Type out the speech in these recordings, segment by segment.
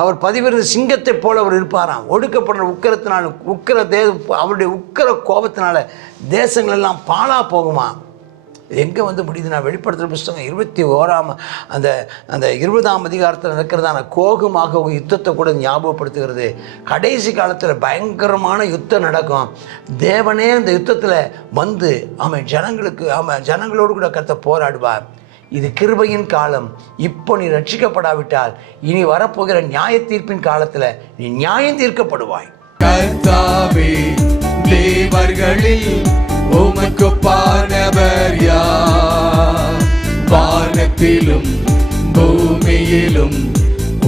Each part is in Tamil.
அவர் பதிவிருந்த சிங்கத்தை போல அவர் இருப்பாராம். ஒடுக்கப்படுற உக்கிரத்தினால அவருடைய உக்கிர கோபத்தினால தேசங்கள் எல்லாம் பாழா போகுமா. இது எங்கே வந்து முடியுதுன்னா, வெளிப்படுத்துகிற புஸ்தகம் 21 அந்த 20ஆம் அதிகாரத்தில் நடக்கிறதான கோகமாக யுத்தத்தை கூட ஞாபகப்படுத்துகிறது. கடைசி காலத்தில் பயங்கரமான யுத்தம் நடக்கும். தேவனே அந்த யுத்தத்தில் வந்து ஜனங்களோடு கூட கர்த்தர் போராடுவார். இது கிருபையின் காலம். இப்போ நீ ரட்சிக்கப்படாவிட்டால் இனி வரப்போகிற நியாய தீர்ப்பின் காலத்தில் நீ நியாயம் தீர்க்கப்படுவாய். கர்த்தாவே, தேவர்களில் உமக்கு ஒப்பானவர் யார்? வானத்திலும் பூமியிலும்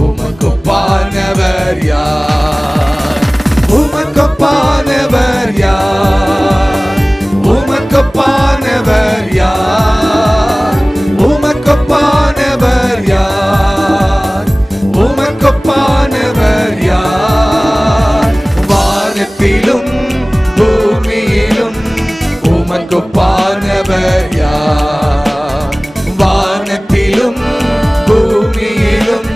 உமக்கு ஒப்பானவர் யார்? உமக்கு ஒப்பானவர் யார்? உமக்கு ஒப்பானவர் யார்? உமக்கு ஒப்பானவர் யார்? உமக்கு ஒப்பானவர் யார்? வானத்திலும் பூமியிலும் உமக்கு ஒப்பானவர் யார்? வானத்திலும் பூமியிலும்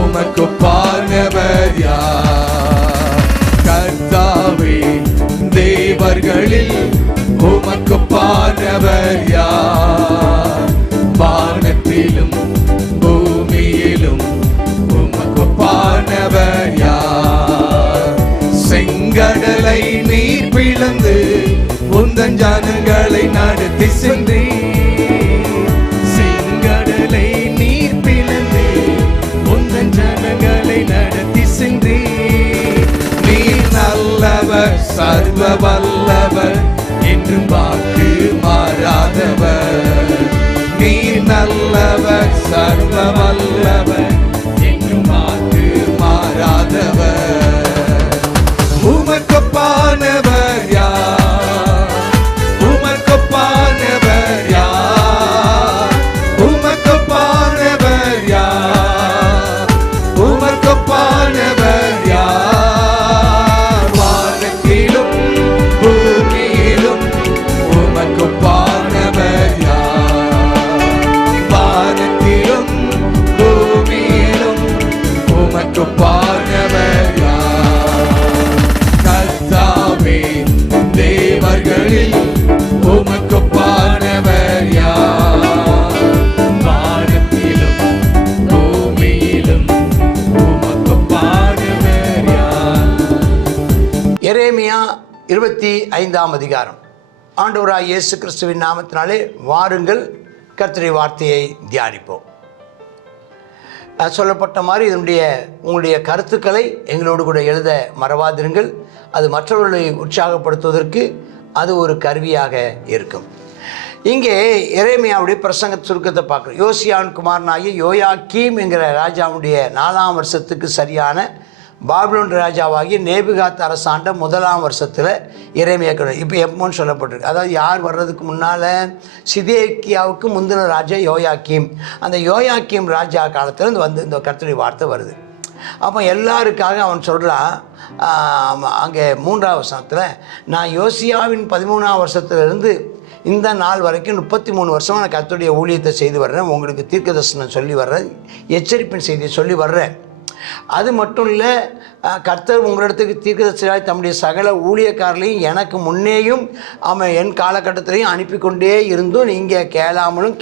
உமக்கு ஒப்பானவர் யார்? கர்த்தாவே, தேவர்களில் உமக்கு ஒப்பானவர் யார்? வானத்திலும் பூமியிலும் உமக்கு ஒப்பானவர் யார்? செங்கடலை நீர் பிளந்து உந்தன் ஜனங்களை நடத்தி சென்றீர். செங்கடலை நீர் பிளந்து உந்தன் ஜனங்களை நடத்தி சென்றீர். நீர் நல்லவர், சர்வ வல்லவர், என்றும் வாக்கு மாறாதவர். நீர் நல்லவர், சர்வ வல்லவர், என்றும் வாக்கு மாறாதவர். உமக்கு ஒப்பானவர் யார்? உமக்கு ஒப்பானவர் யார்? உமக்கு ஒப்பானவர் யார்? உமக்கு ஒப்பானவர் யார்? வானத்திலும் பூமியிலும் உமக்கு ஒப்பானவர் யார்? வானத்திலும் பூமியிலும் உமக்கு ஒப்பானவர் யார்? கர்த்தாவே, தேவர்களில் உமக்கு ஒப்பானவர் யார்? வானத்திலும் பூமியிலும் உமக்கு ஒப்பானவர் யார்? எரேமியா 25ஆம் அதிகாரம். ஆண்டவராய் இயேசு கிறிஸ்துவின் நாமத்தினாலே வாருங்கள், கர்த்தருடைய வார்த்தையை தியானிப்போம். சொல்லப்பட்ட மாதிரி உங்களுடைய கருத்துக்களை எங்களோடு கூட எழுத மறவாதிருங்கள். அது மற்றவர்களை உற்சாகப்படுத்துவதற்கு அது ஒரு கருவியாக இருக்கும். இங்கே எரேமியாவுடைய பிரசங்க சுருக்கத்தை பார்க்குறோம். யோசியாவின் குமாரனாகிய யோயாக்கீம் என்கிற ராஜாவுடைய 4ஆம் வருஷத்துக்கு சரியான பாபிலோன் ராஜாவாகிய நேபுகாத் அரசாண்ட 1ஆம் வருஷத்தில் எரேமியா. இப்போ எப்போன்னு சொல்லப்பட்டிருக்கு. அதாவது யார் வர்றதுக்கு முன்னால் சிதேக்கியாவுக்கு முந்தின ராஜா யோயாக்கீம். அந்த யோயாக்கீம் ராஜா காலத்தில் இந்த கர்த்தருடைய வார்த்தை வருது. அப்போ எல்லாருக்காக அவன் சொல்கிறான். அங்கே 3ஆம் வருஷத்தில் நான் யோசியாவின் 13ஆம் வருஷத்துலேருந்து இந்த நாள் வரைக்கும் 33 வருஷமாக நான் கர்த்தருடைய ஊழியத்தை செய்து வர்றேன். உங்களுக்கு தீர்க்கதரிசனம் சொல்லி வர்றேன், எச்சரிப்பின் செய்தியை சொல்லி வர்றேன். அது மட்டும் இல்லை, கர்த்தர் உங்களிடத்துக்கு தீர்க்கதரிசியாய் தம்முடைய சகல ஊழியக்காரர்களையும் எனக்கு முன்னேயும் என் காலகட்டத்திலையும் அனுப்பி கொண்டே இருந்தும் நீங்கள் கேளாமலும்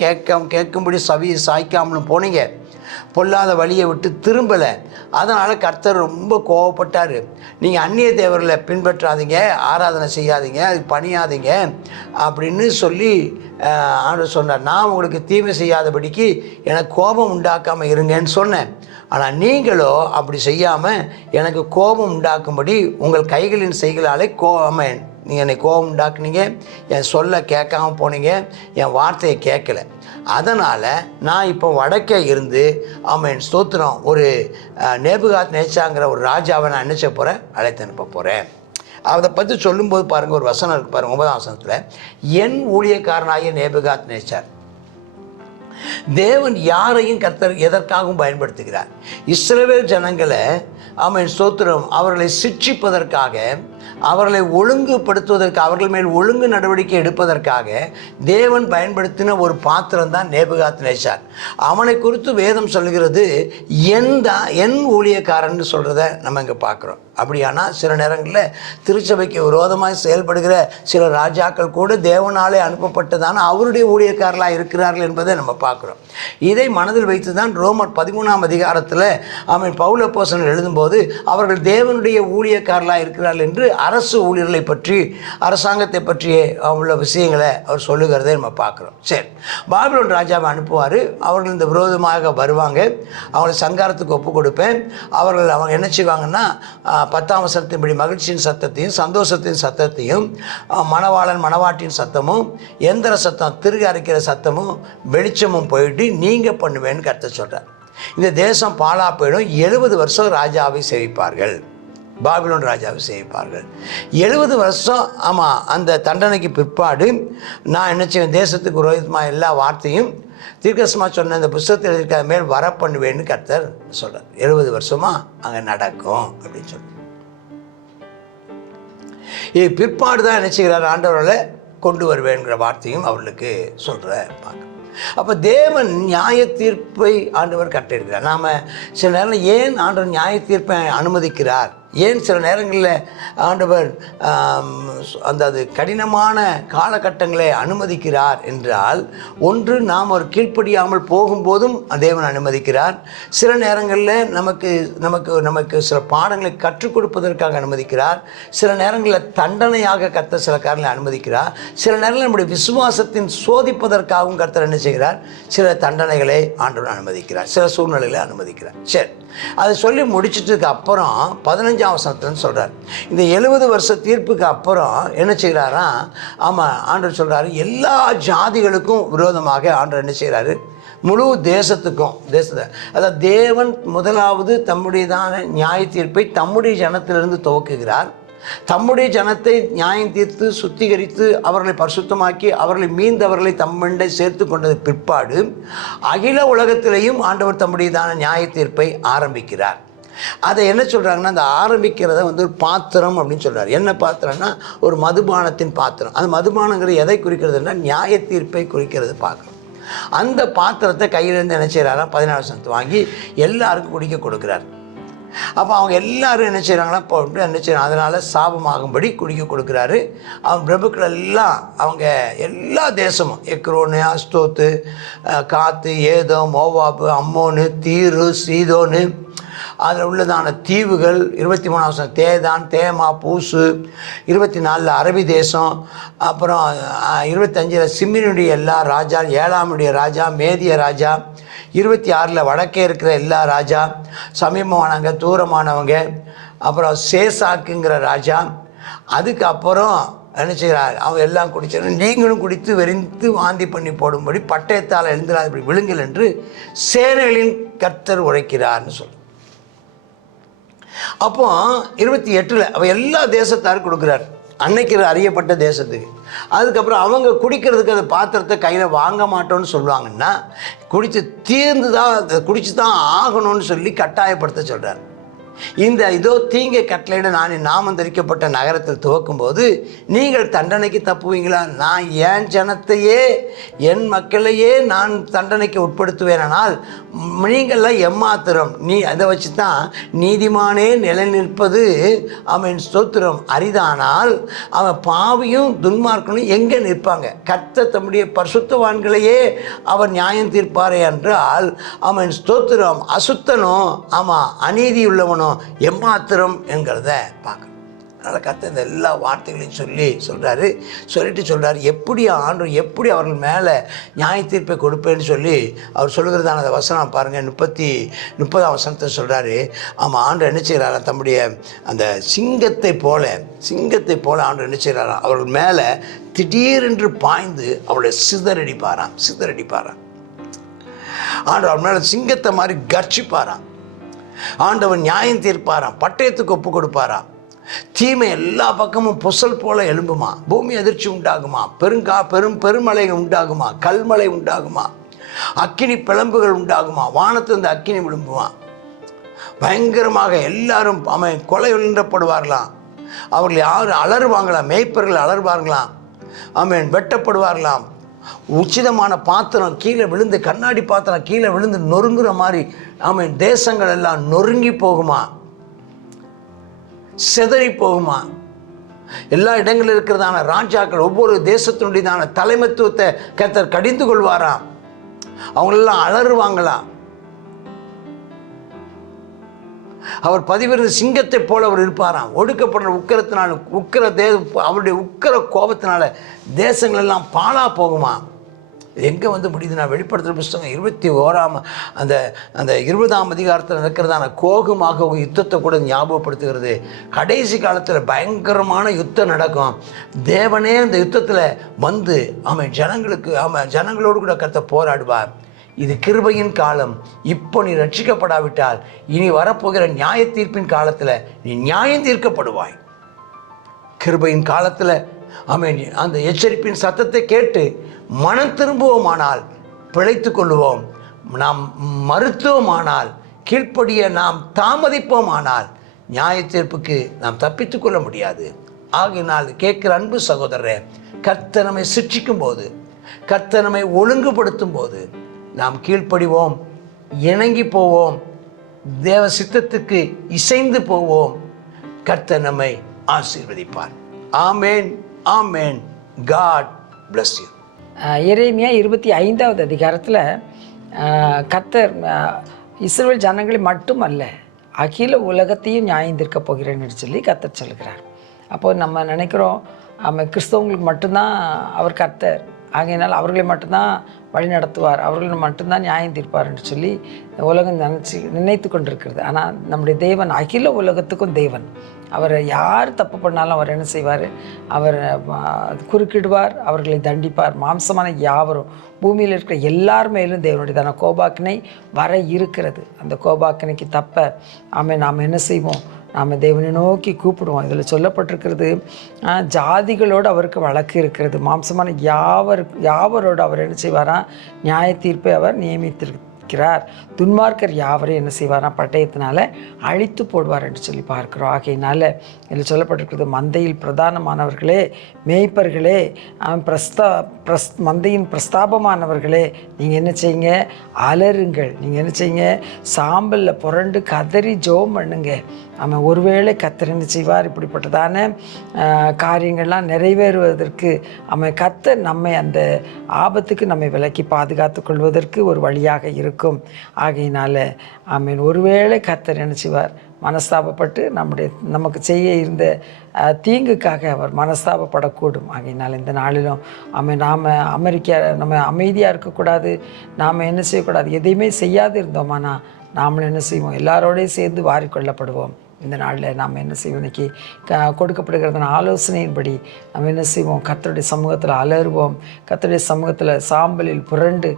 கேட்கும்படி சாய்க்காமலும் போனீங்க. பொல்லாத வழியை விட்டு திரும்பலை. அதனால் கர்த்தர் ரொம்ப கோவப்பட்டார். நீங்கள் அந்நிய தேவர்களை பின்பற்றாதீங்க, ஆராதனை செய்யாதீங்க, அதுக்கு பணியாதீங்க அப்படின்னு சொல்லி ஆண்டவர் சொன்னார். நான் உங்களுக்கு தீமை செய்யாதபடிக்கு எனக்கு கோபம் உண்டாக்காமல் இருங்கன்னு சொன்னேன். ஆனால் நீங்களோ அப்படி செய்யாமல் எனக்கு கோபம் உண்டாக்கும்படி உங்கள் கைகளின் செய்களாலே நீங்கள் என்னை கோபம் உண்டாக்குனீங்க, என் சொல்ல கேட்காம போனீங்க, என் வார்த்தையை கேட்கல. அதனால் நான் இப்போ வடக்கே இருந்து ஸ்தோத்திரம் ஒரு நேபுகாத் நேச்சாங்கிற ஒரு ராஜாவை நான் என்ன செய்ய போகிறேன், அழைத்து அனுப்ப போகிறேன். அதை பற்றி சொல்லும்போது பாருங்கள், ஒரு வசனம் இருக்குது பாருங்கள். 9ஆம் வசனத்தில், என் ஊழியக்காரனாகிய நேபுகாத் நேச்சார் தேவன் யாரையும் கர்த்தர் எதற்காகவும் பயன்படுத்துகிறார்? இஸ்ரவேல் ஜனங்களை ஸ்தோத்திரம் அவர்களை சிட்சிப்பதற்காக, அவர்களை ஒழுங்குபடுத்துவதற்கு, அவர்கள் மேல் ஒழுங்கு நடவடிக்கை எடுப்பதற்காக தேவன் பயன்படுத்தின ஒரு பாத்திரம் தான் நேபுகாத்நேச்சார். அவனை குறித்து வேதம் சொல்கிறது என் ஊழியக்காரன் சொல்கிறத நம்ம இங்கே பார்க்குறோம். அப்படியானால் சில நேரங்களில் திருச்சபைக்கு விரோதமாக செயல்படுகிற சில ராஜாக்கள் கூட தேவனாலே அனுப்பப்பட்டதான அவருடைய ஊழியக்காரர்களாக இருக்கிறார்கள் என்பதை நம்ம பார்க்குறோம். இதை மனதில் வைத்து தான் ரோமர் 13ஆம் அதிகாரத்தில் பவுல் அப்போஸ்தலன் எழுதும்போது அவர்கள் தேவனுடைய ஊழியக்காரர்களாக இருக்கிறார்கள் என்று அரசு ஊழியர்களை பற்றி, அரசாங்கத்தை பற்றிய உள்ள விஷயங்களை அவர் சொல்லுகிறதை நம்ம பார்க்குறோம். சரி, பாபிலோன் ராஜாவை அனுப்புவார். அவர்கள் இந்த விரோதமாக வருவாங்க. அவங்களை சங்காரத்துக்கு ஒப்பு கொடுப்பேன். அவங்க என்ன செய்வாங்கன்னா 10ஆம் வசனத்தின்படி மகிழ்ச்சியின் சத்தத்தையும் சந்தோஷத்தின் சத்தத்தையும், மணவாளன் மணவாட்டின் சத்தமும், எந்திர சத்தம், திருக அரைக்கிற சத்தமும், வெளிச்சமும் போயிட்டு நீங்கள் பண்ணுவேன்னு கர்த்தர் சொல்கிறார். இந்த தேசம் பாழா போயிடும். 70 வருஷம் ராஜாவை சேவிப்பார்கள், பாபிலோன் ராஜாவை சேவிப்பார்கள். 70 வருஷம். ஆமாம், அந்த தண்டனைக்கு பிற்பாடு நான் என்ன செய்வேன், தேசத்துக்கு விரோதமாக எல்லா வார்த்தையும் தீர்க்கதரிசனமாக சொன்ன இந்த புத்தகத்தில் இருக்கிற மேல் வர பண்ணுவேன்னு கர்த்தர் சொல்கிறார். 70 வருஷமாக அங்கே நடக்கும் அப்படின்னு சொல்லி இது பிற்பாடு தான் என்ன செய்கிறார், ஆண்டவர்களை கொண்டு வருவேங்கிற வார்த்தையும் அவர்களுக்கு சொல்கிற பார்க்க. அப்போ தேவன் நியாய தீர்ப்பை ஆண்டவர் கட்டிருக்கிறார். நாம் சில நேரம் ஏன் ஆண்டவர் நியாய தீர்ப்பை அனுமதிக்கிறார், ஏன் சில நேரங்களில் ஆண்டவர் அது கடினமான காலகட்டங்களை அனுமதிக்கிறார் என்றால், ஒன்று நாம் ஒரு கீழ்ப்படியாமல் போகும்போதும் தேவன் அனுமதிக்கிறார். சில நேரங்களில் நமக்கு சில பாடங்களை கற்றுக் கொடுப்பதற்காக அனுமதிக்கிறார். சில நேரங்களில் தண்டனையாக கர்த்தர் சில காரணங்களை அனுமதிக்கிறார். சில நேரங்களில் நம்முடைய விசுவாசத்தின் சோதிப்பதற்காகவும் கர்த்தர் என்ன செய்கிறார், சில தண்டனைகளை ஆண்டவர் அனுமதிக்கிறார், சில சூழ்நிலைகளை அனுமதிக்கிறார். சரி, அதை சொல்லி முடிச்சிட்டதுக்கு அப்புறம் 15ஆம் வசனத்துன்னு சொல்கிறார். இந்த 70 வருஷ தீர்ப்புக்கு அப்புறம் என்ன செய்கிறாரா, ஆமாம், ஆண்டவர் சொல்கிறாரு எல்லா ஜாதிகளுக்கும் விரோதமாக ஆண்டவர் என்ன செய்கிறாரு, முழு தேசத்துக்கும் அதாவது தேவன் முதலாவது தம்முடையதான நியாய தீர்ப்பை தம்முடைய ஜனத்திலிருந்து துவக்குகிறார். தம்முடைய ஜனத்தை நியாயம் தீர்த்து சுத்திகரித்து அவர்களை பரிசுத்தமாக்கி அவர்களை மீண்டவர்களை தம்மண்டை சேர்த்து கொண்டது பிற்பாடு அகில உலகத்திலேயும் ஆண்டவர் தம்முடையதான நியாய தீர்ப்பை ஆரம்பிக்கிறார். அதை என்ன சொல்கிறாங்கன்னா, அந்த ஆரம்பிக்கிறத ஒரு பாத்திரம் அப்படின்னு சொல்கிறார். என்ன பாத்திரம்னா, ஒரு மதுபானத்தின் பாத்திரம். அந்த மதுபானங்கிறது எதை குறிக்கிறதுனா நியாய தீர்ப்பை குறிக்கிறது பார்க்கணும். அந்த பாத்திரத்தை கையிலேருந்து என்ன செய்கிறாரா, 14 வருஷத்து வாங்கி எல்லாருக்கும் குடிக்க கொடுக்குறார். அப்போ அவங்க எல்லாரும் என்ன செய்கிறாங்கன்னா, போட்டு என்ன செய்கிறாங்க, அதனால் சாபமாகும்படி குடிக்க கொடுக்குறாரு. அவங்க பிரபுக்கள் எல்லாம், அவங்க எல்லா தேசமும், எக்ரோனு, அஸ்தோத்து, காத்து, ஏதோம், மோவாபு, அம்மோனு, தீரு, சீதோனு, அதில் உள்ளதான தீவுகள், 23ஆம் வருஷம் தேதான், தேமா, பூசு, 24 அரபி தேசம், அப்புறம் 25 சிம்மினுடைய எல்லா ராஜா, 7ஆமுடைய ராஜா, மேதிய ராஜா, 26 வடக்கே இருக்கிற எல்லா ராஜா, சமீபமானவங்க, தூரமானவங்க, அப்புறம் சேசாக்குங்கிற ராஜா. அதுக்கப்புறம் என்ன செய்கிறார், அவங்க எல்லாம் குடிச்சாரு. நீங்களும் குடித்து வெறிந்து வாந்தி பண்ணி போடும்படி பட்டயத்தால் எழுந்திராது இப்படி விழுங்கள் என்று சேனைகளின் கர்த்தர் உரைக்கிறார்னு சொல்லு. அப்போ 28 அவ எல்லா தேசத்தாரும் கொடுக்குறார், அன்னைக்கு அறியப்பட்ட தேசத்துக்கு. அதுக்கப்புறம் அவங்க குடிக்கிறதுக்கு அந்த பாத்திரத்தை கையில் வாங்க மாட்டோன்னு சொல்லுவாங்கன்னா, குடிச்சு தான் ஆகணும்னு சொல்லி கட்டாயப்படுத்த சொல்கிறார். இதோ தீங்கை கட்டளையிட நான் நாமம் தரிக்கப்பட்ட நகரத்தில் துவக்கும்போது நீங்கள் தண்டனைக்கு தப்புவீங்களா? நான் என் ஜனத்தையே, என் மக்களையே நான் தண்டனைக்கு உட்படுத்துவேனால் நீங்கள்லாம் எம்மாத்திரம். அதை வச்சு தான் நீதிமானே நிலை நிற்பது அவன் ஸ்தோத்திரம் அரிதானால் அவன் பாவியும் துன்மார்க்கனும் எங்கே நிற்பாங்க? கர்த்தர் தம்முடைய பரிசுத்தவான்களையே அவர் நியாயம் தீர்ப்பாரே என்றால் அவன் ஸ்தோத்திரம் அசுத்தனும், ஆமாம், அநீதி உள்ளவனும் எம்மாத்திரம் என்கிறத பார்க்கணும். அதனால் கர்த்தர் இந்த எல்லா வார்த்தைகளையும் சொல்கிறாரு. எப்படி ஆண்டவர் எப்படி அவர்கள் மேலே நியாய தீர்ப்பை கொடுப்பேன்னு சொல்லி அவர் சொல்லுகிறதான அந்த வசனம் பாருங்கள். 30ஆம் வசனத்தை சொல்கிறாரு. ஆமாம், ஆண்டவர் என்ன செய்கிறாரா, தம்முடைய அந்த சிங்கத்தை போல ஆண்டவர் என்ன செய்கிறாரா, அவர்கள் மேலே திடீரென்று பாய்ந்து அவளை சிதறடிப்பாராம். ஆண்டவர் அவர் மேலே சிங்கத்தை மாதிரி கர்ச்சிப்பாராம். ஆண்டவன் நியாயம் தீர்ப்பாராம், பட்டயத்துக்கு ஒப்பு கொடுப்பாராம். தீமை எல்லா பக்கமும் புசல் போல எழும்புமா, பூமி அதிர்ச்சி உண்டாகுமா, பெருமழை உண்டாகுமா, கல்மழை உண்டாகுமா. அக்கினி பிளம்புகள் உண்டாகுமா, வானத்திலிருந்து அக்கினி விழும்புவான். பயங்கரமாக எல்லாரும் அவன் கொலை விழுந்தப்படுவார்களாம். அவர்கள் யார் அலறுவாங்களாம், மேய்ப்பர்கள் அலறுவார்களாம். அவன் வெட்டப்படுவார்களாம். உச்சிதமான பாத்திரம் கீழே விழுந்து, கண்ணாடி பாத்திரம் கீழே விழுந்து நொறுங்குற மாதிரி அவன் தேசங்கள் எல்லாம் நொறுங்கி போகுமா, சிதறி போகுமா. எல்லா இடங்களில் இருக்கிறதான ராஜாக்கள் ஒவ்வொரு தேசத்தினுடையதான தலைமைத்துவத்தை கர்த்தர் கடிந்து கொள்வாராம். அவங்களெல்லாம் அலறுவாங்களாம். அவர் பதிவிருந்த சிங்கத்தை போல அவர் இருப்பாராம். ஒடுக்கப்படுற உக்கிரத்தினால அவருடைய உக்கிர கோபத்தினால தேசங்கள் எல்லாம் பாழா போகுமா. இது எங்கே வந்து முடியுதுன்னா, வெளிப்படுத்துகிற புஸ்தகம் 21 அந்த 20ஆம் அதிகாரத்தில் இருக்கிறதான கோகமாக யுத்தத்தை கூட ஞாபகப்படுத்துகிறது. கடைசி காலத்தில் பயங்கரமான யுத்தம் நடக்கும். தேவனே அந்த யுத்தத்தில் வந்து அவன் ஜனங்களோடு கூட கர்த்தர் போராடுவார். இது கிருபையின் காலம். இப்போ நீ ரட்சிக்கப்படாவிட்டால் இனி வரப்போகிற நியாய தீர்ப்பின் காலத்தில் நீ நியாயம் தீர்க்கப்படுவாய். கிருபையின் காலத்தில் ஆமென் அந்த எச்சரிப்பின் சத்தத்தை கேட்டு மனம் திரும்புவோமானால் பிழைத்து கொள்ளுவோம். நாம் மருத்துவமானால், கீழ்ப்படிய நாம் தாமதிப்போமானால் நியாய தீர்ப்புக்கு நாம் தப்பித்து கொள்ள முடியாது. ஆகினால் கேட்கிற அன்பு சகோதரரே, கர்த்தர் நம்மை சிட்சிக்கும் போது, கர்த்தர் நம்மை ஒழுங்குபடுத்தும் போது நாம் கீழ்ப்படிவோம், இணங்கி போவோம், தேவ சித்தத்துக்கு இசைந்து போவோம். கர்த்தர் நம்மை ஆசீர்வதிப்பார். ஆமேன், ஆமேன். God bless you. எரேமியா 25வது அதிகாரத்தில் கர்த்தர் இஸ்ரவேல் ஜனங்களை மட்டுமல்ல அகில உலகத்தையும் நியாயம் தீர்க்க போகிறேன்னு சொல்லி கர்த்தர் சொல்கிறார். அப்போது நம்ம நினைக்கிறோம் கிறிஸ்தவங்களுக்கு மட்டும்தான் அவர் கர்த்தர், ஆகையினால் அவர்களை மட்டும்தான் வழி நடத்துவார், அவர்களை மட்டும்தான் நியாயம் தீர்ப்பார் என்று சொல்லி உலகம் நினைத்து கொண்டிருக்கிறது. ஆனால் நம்முடைய தேவன் அகில உலகத்துக்கும் தேவன். அவர் யார் தப்பு பண்ணாலும் அவர் என்ன செய்வார், அவர் குறுக்கிடுவார், அவர்களை தண்டிப்பார். மாம்சமான யாவரும் பூமியில் இருக்கிற எல்லார் மேலும் தேவனுடையதான கோபாக்கினை வர இருக்கிறது. அந்த கோபாக்கினைக்கு தப்ப நாம் என்ன செய்வோம், நாம் தேவனை நோக்கி கூப்பிடுவோம். இதில் சொல்லப்பட்டிருக்கிறது, ஜாதிகளோடு அவருக்கு வழக்கு இருக்கிறது. மாம்சமான யாவரோடு அவர் என்ன செய்வாராம், நியாய தீர்ப்பை அவர் நியமித்திருக்கிறார். துன்மார்க்கர் யாவரையும் என்ன செய்வாராம், பட்டயத்தினால அழித்து போடுவார் என்று சொல்லி பார்க்கிறோம். ஆகையினால இதில் சொல்லப்பட்டிருக்கிறது, மந்தையில் பிரதானமானவர்களே, மேய்ப்பர்களே, மந்தையின் பிரஸ்தாபமானவர்களே, நீங்கள் என்ன செய்யுங்க, அலறுங்கள். நீங்கள் என்ன செய்யுங்க, சாம்பலில் புரண்டு கதறி ஜோம் பண்ணுங்க. அவன் ஒருவேளை கர்த்தர் என்ன செய்வார், இப்படிப்பட்டதான காரியங்கள்லாம் நிறைவேறுவதற்கு கர்த்தர் நம்மை அந்த ஆபத்துக்கு நம்மை விலக்கி பாதுகாத்து கொள்வதற்கு ஒரு வழியாக இருக்கும். ஆகையினால ஒருவேளை கர்த்தர் என்ன செய்வார், மனஸ்தாபப்பட்டு நமக்கு செய்ய இருந்த தீங்குக்காக அவர் மனஸ்தாபப்படக்கூடும். ஆகையினால் இந்த நாளிலும் நம்ம அமைதியாக இருக்கக்கூடாது, நாம் என்ன செய்யக்கூடாது, எதையுமே செய்யாது இருந்தோமானா நாமளும் என்ன செய்வோம், எல்லாரோடையும் சேர்ந்து வாரிக்கொள்ளப்படுவோம். இந்த நாளில் நாம் என்ன செய்வோம், இன்றைக்கி கொடுக்கப்படுகிறதான ஆலோசனையின்படி நம்ம என்ன செய்வோம், கர்த்தருடைய சமூகத்தில் அலறுவோம், கர்த்தருடைய சமூகத்தில் சாம்பலில் புரண்டு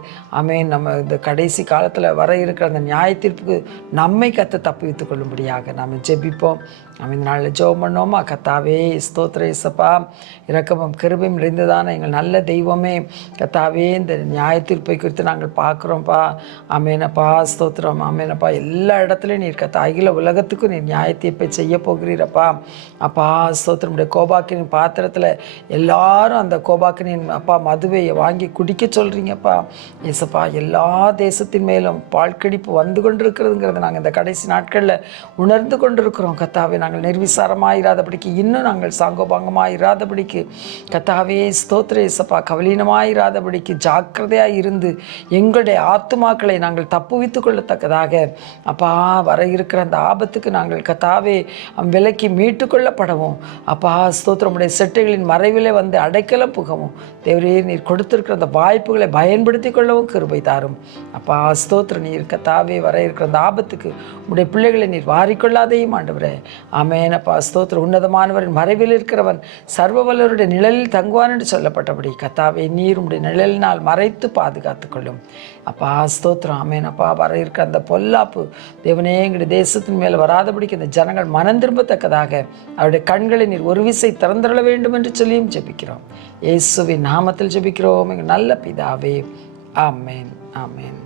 நம்ம இந்த கடைசி காலத்தில் வர இருக்கிற அந்த நியாய தீர்ப்புக்கு நம்மை கர்த்தர் தப்புவித்து கொள்ளும்படியாக நாம் ஜெபிப்போம். நம்ம இந்த நாளில் ஜெபம் பண்ணோமா. கர்த்தாவே ஸ்தோத்திர இயேசப்பா, இரக்கமும் கிருபையும் நிறைந்ததான எங்கள் நல்ல தெய்வமே, கர்த்தாவே இந்த நியாய தீர்ப்பை குறித்து நாங்கள் பார்க்குறோம்ப்பா. ஆமேனப்பா, ஸ்தோத்திரம். ஆமேனப்பா, எல்லா இடத்துலையும் நீர் கர்த்தா அகில உலகத்துக்கும் நீர் நியாய தீர்ப்பை செய்ய போகிறீரப்பா. அப்பா ஸ்தோத்திரமுடைய கோபாக்கினின் பாத்திரத்தில் எல்லாரும் அந்த கோபாக்கினின் அப்பா மதுவை வாங்கி குடிக்க சொல்கிறீங்கப்பா. ஏசப்பா, எல்லா தேசத்தின் மேலும் பாழ்கடிப்பு வந்து கொண்டிருக்கிறதுங்கிறத நாங்கள் இந்த கடைசி நாட்களில் உணர்ந்து கொண்டிருக்கிறோம். கர்த்தாவே, நாங்கள் நிர்விசாரமாக இராதபடிக்கு, இன்னும் நாங்கள் சாங்கோபாங்கமாக இராதபடிக்கு, கர்த்தாவே ஸ்தோத்திர ஏசப்பா, கவலீனமாக இராதபடிக்கு ஜாக்கிரதையாக இருந்து எங்களுடைய ஆத்துமாக்களை நாங்கள் தப்புவித்து கொள்ளத்தக்கதாக அப்பா வர இருக்கிற அந்த ஆபத்துக்கு நாங்கள் கர்த்தாவே விலக்கி மீட்டு கொள்ளப்படவும், அப்பா ஸ்தோத்திரமுடைய செட்டைகளின் மறைவிலே வந்து அடைக்கலம் புகவும், தேவரே நீர் கொடுத்திருக்கிற அந்த வாய்ப்புகளை பயன்படுத்தி கொள்ளவும் கிருபை தாரும். அப்பா ஸ்தோத்திரம். நீர் கர்த்தாவே வர இருக்கிற அந்த ஆபத்துக்கு உடைய பிள்ளைகளை நீர் வாரிக்கொள்ளாதையும் ஆண்டவரே. ஆமென். அப்பா ஸ்தோத்திரம். உன்னதமானவரின் மறைவில் இருக்கிறவன் சர்வ வல்லவருடைய நிழலில் தங்குவான் என்று சொல்லப்பட்டபடி கர்த்தாவே நீர் உடைய நிழலினால் மறைத்து பாதுகாத்து கொள்ளும். அப்பா ஸ்தோத்திரம். ஆமென். அப்பா வர இருக்கிற அந்த பொல்லாப்பு தேவனே எங்களுடைய தேசத்தின் மேல் வராதபடிக்கு இந்த ஜனங்கள் மனம் திரும்பத்தக்கதாக அவருடைய கண்களை நீர் ஒரு விசை திறந்துள்ள வேண்டும் என்று சொல்லியும் ஜெபிக்கிறோம். இயேசுவின் நாமத்தில் ஜெபிக்கிறோம் எங்கள் நல்ல பிதாவே. ஆமேன் ஆமேன்.